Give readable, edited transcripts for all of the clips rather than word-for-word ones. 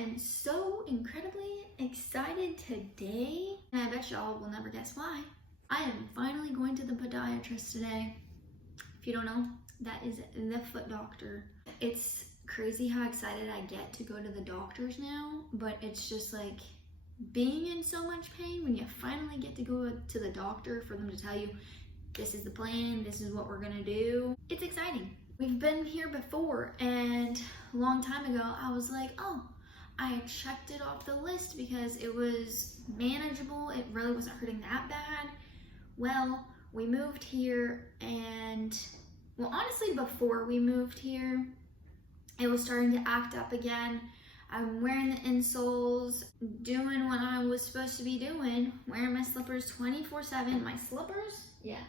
am so incredibly excited today, and I bet y'all will never guess why. I am finally going to the podiatrist today. If you don't know, that is the foot doctor. It's crazy how excited I get to go to the doctors now, but it's just like being in so much pain when you finally get to go to the doctor for them to tell you, this is the plan, this is what we're gonna do. It's exciting. We've been here before, and a long time ago, I was like, oh, I checked it off the list because it was manageable. It really wasn't hurting that bad. Well, we moved here, and well, honestly, before we moved here, it was starting to act up again. I'm wearing the insoles, doing what I was supposed to be doing, wearing my slippers 24/7. My slippers, yeah.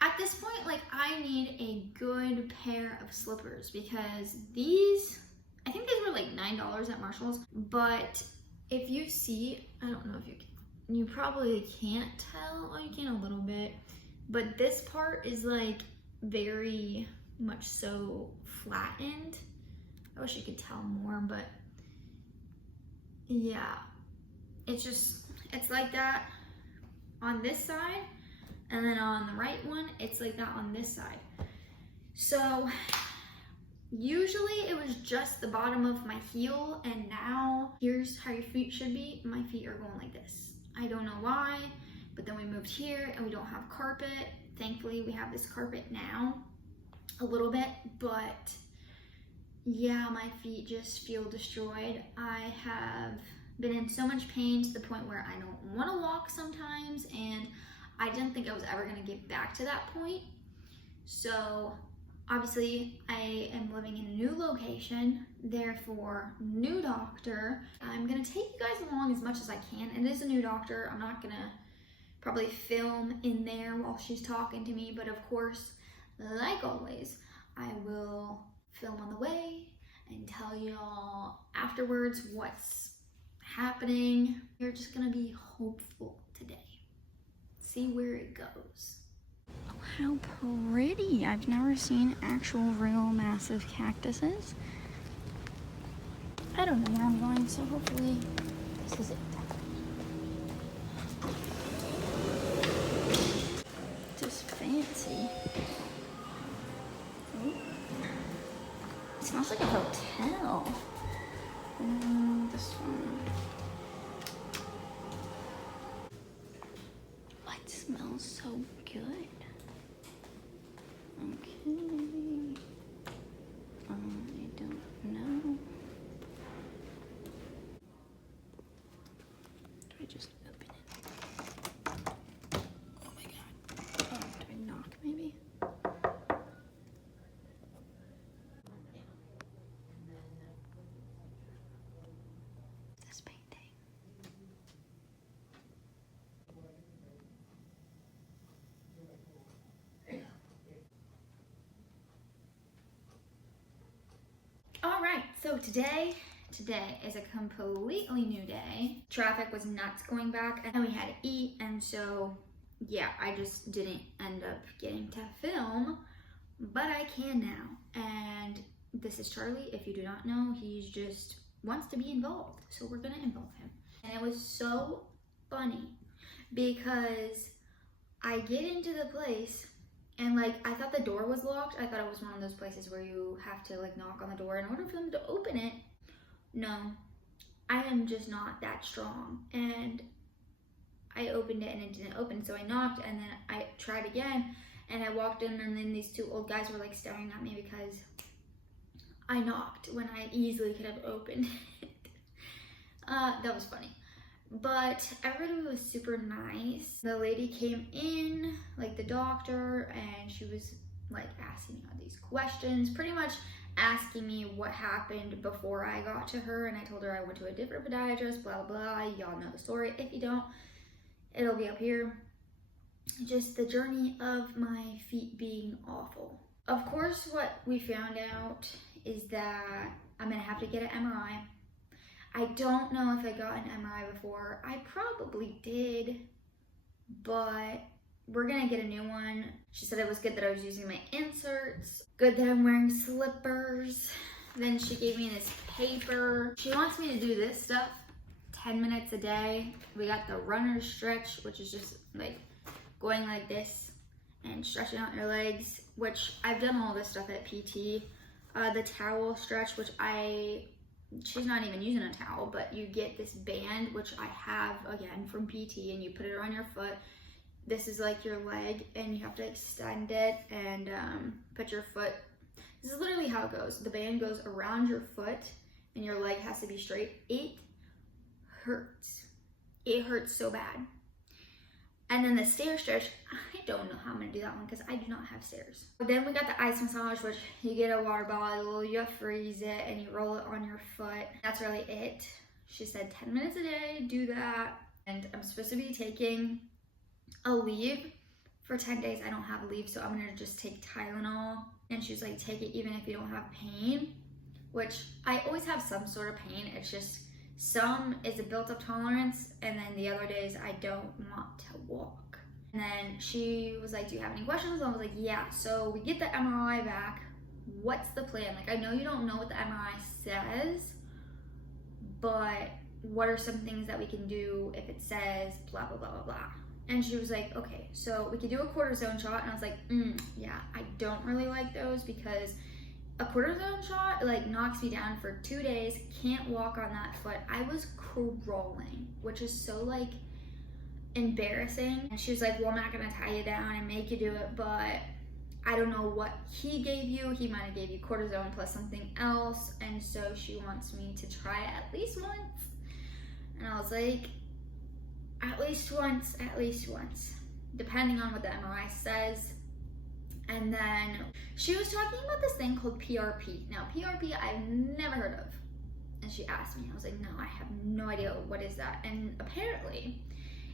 At this point, like, I need a good pair of slippers because these, I think these were like $9 at Marshall's, but if you see, I don't know if you probably can't tell. Oh, you can a little bit, but this part is like very much so flattened. I wish you could tell more, but yeah, it's like that on this side, and then on the right one, it's like that on this side. So usually it was just the bottom of my heel, and now here's how your feet should be. My feet are going like this. I don't know why, but then we moved here and we don't have carpet. Thankfully, we have this carpet now a little bit, but yeah, my feet just feel destroyed. I have been in so much pain to the point where I don't want to walk sometimes, and I didn't think I was ever going to get back to that point. So obviously I am living in a new location, therefore new doctor. I'm going to take you guys along as much as I can. It is a new doctor. I'm not going to probably film in there while she's talking to me, but of course, like always, I will film on the way and tell y'all afterwards what's happening. You're just gonna be hopeful today. See where it goes. Oh, how pretty. I've never seen actual real massive cactuses. I don't know where I'm going, so hopefully this is it. Just fancy. Ooh. It smells like a hotel. This one. It smells so good. Okay. I don't know. Do I just open it? Oh my god. Oh, do I knock maybe? This painting. All right, so today is a completely new day. Traffic was nuts going back, and we had to eat, and so yeah, I just didn't end up getting to film, but I can now. And this is Charlie. If you do not know, he's just wants to be involved, so we're gonna involve him. And it was so funny because I get into the place, and like, I thought the door was locked. I thought it was one of those places where you have to like knock on the door in order for them to open it. No, I am just not that strong. And I opened it and it didn't open. So I knocked, and then I tried again, and I walked in, and then these two old guys were like staring at me because I knocked when I easily could have opened it. That was funny. But everybody was super nice. The lady came in, like the doctor, and she was like asking me all these questions, pretty much asking me what happened before I got to her, and I told her I went to a different podiatrist, blah, blah, blah. Y'all know the story. If you don't, it'll be up here. Just the journey of my feet being awful. Of course, what we found out is that I'm gonna have to get an MRI. I don't know if I got an MRI before. I probably did, but we're gonna get a new one. She said it was good that I was using my inserts, good that I'm wearing slippers, Then she gave me this paper. She wants me to do this stuff 10 minutes a day. We got the runner stretch, which is just like going like this and stretching out your legs, which I've done all this stuff at PT. The towel stretch, which she's not even using a towel, but you get this band, which I have again from PT, and you put it on your foot. This is like your leg, and you have to extend it and put your foot. This is literally how it goes. The band goes around your foot, and your leg has to be straight. It hurts. It hurts so bad. And then the stair stretch, I don't know how I'm gonna do that one because I do not have stairs. But then we got the ice massage, which you get a water bottle, you freeze it, and you roll it on your foot. That's really it. She said 10 minutes a day, do that. And I'm supposed to be taking a leave for 10 days. I don't have a leave, so I'm gonna just take Tylenol. And she's like, take it even if you don't have pain, which I always have some sort of pain. It's just some is a built-up tolerance, and then the other days I don't want to walk. And then she was like, do you have any questions? I was like, yeah. So we get the MRI back. What's the plan? Like, I know you don't know what the MRI says, but what are some things that we can do if it says blah, blah, blah, blah, blah. And she was like, okay, so we could do a cortisone shot. And I was like, yeah, I don't really like those because a cortisone shot like knocks me down for 2 days, can't walk on that foot. I was crawling, which is so like embarrassing. And she was like, well, I'm not gonna tie you down and make you do it, but I don't know what he gave you. He might have gave you cortisone plus something else. And so she wants me to try it at least once. And I was like, at least once, depending on what the MRI says. And then she was talking about this thing called PRP. Now, PRP I've never heard of. And she asked me, I was like, no, I have no idea what is that. And apparently,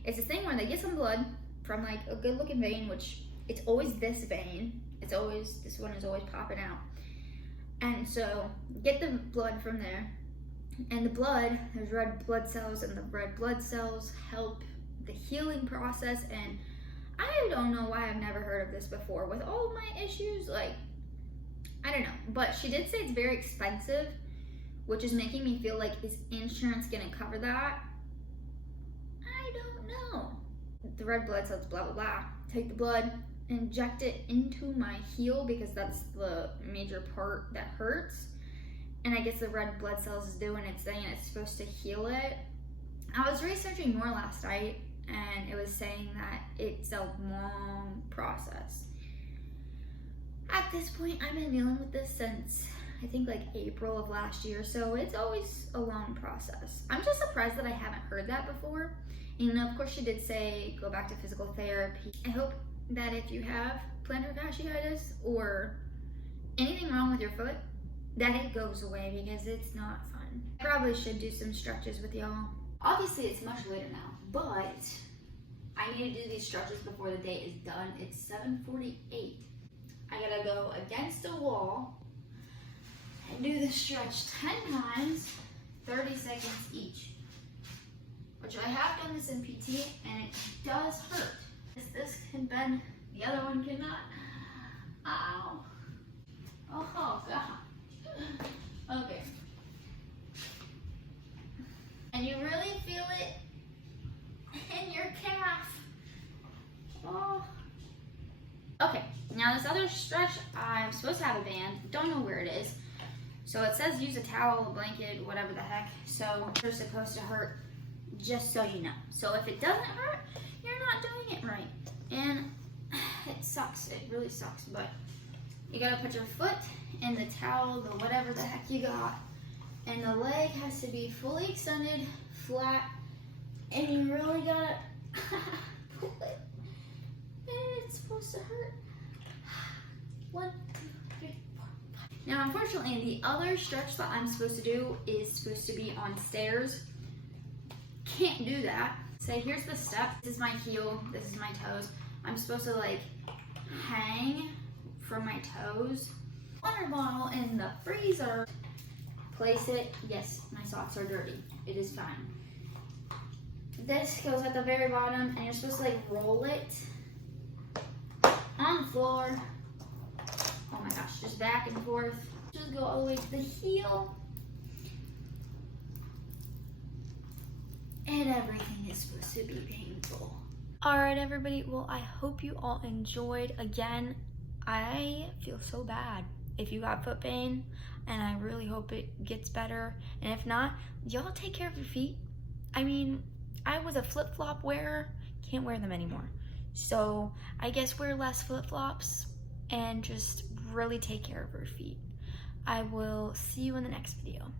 it's this thing where they get some blood from like a good looking vein, which it's always this vein. This one is always popping out. And so get the blood from there. And the blood, there's red blood cells, and the red blood cells help the healing process. And I don't know why I've never heard of this before with all of my issues. Like, I don't know. But she did say it's very expensive, which is making me feel like, is insurance gonna cover that? I don't know. The red blood cells, blah, blah, blah. Take the blood, inject it into my heel because that's the major part that hurts. And I guess the red blood cells is doing its thing and it's supposed to heal it. I was researching more last night and it was saying that it's a long process. At this point, I've been dealing with this since I think like April of last year, so it's always a long process. I'm just surprised that I haven't heard that before. And of course she did say go back to physical therapy. I hope that if you have plantar fasciitis or anything wrong with your foot, that it goes away because it's not fun. I probably should do some stretches with y'all. Obviously it's much later now, but I need to do these stretches before the day is done. It's 7:48. I gotta go against a wall and do the stretch 10 times, 30 seconds each. Which I have done this in PT and it does hurt. This can bend, the other one cannot. Ow. Oh God. Okay. And you really feel it in your calf. Oh. Okay, now this other stretch, I'm supposed to have a band. Don't know where it is. So it says use a towel, a blanket, whatever the heck. So they're supposed to hurt, just so you know. So if it doesn't hurt, you're not doing it right. And it sucks, it really sucks. But you gotta put your foot in the towel, the whatever the heck you got. And the leg has to be fully extended, flat, and you really gotta pull it. And it's supposed to hurt. 1, 2, 3, 4, 5. Now, unfortunately, the other stretch that I'm supposed to do is supposed to be on stairs. Can't do that. So here's the step. This is my heel, this is my toes. I'm supposed to like hang from my toes. Water bottle in the freezer. Place it. Yes, my socks are dirty. It is fine. This goes at the very bottom and you're supposed to like roll it on the floor. Oh my gosh, just back and forth. Just go all the way to the heel. And everything is supposed to be painful. All right, everybody. Well, I hope you all enjoyed. Again, I feel so bad if you got foot pain, and I really hope it gets better. And if not, y'all take care of your feet. I mean, I was a flip-flop wearer, can't wear them anymore. So I guess wear less flip-flops and just really take care of your feet. I will see you in the next video.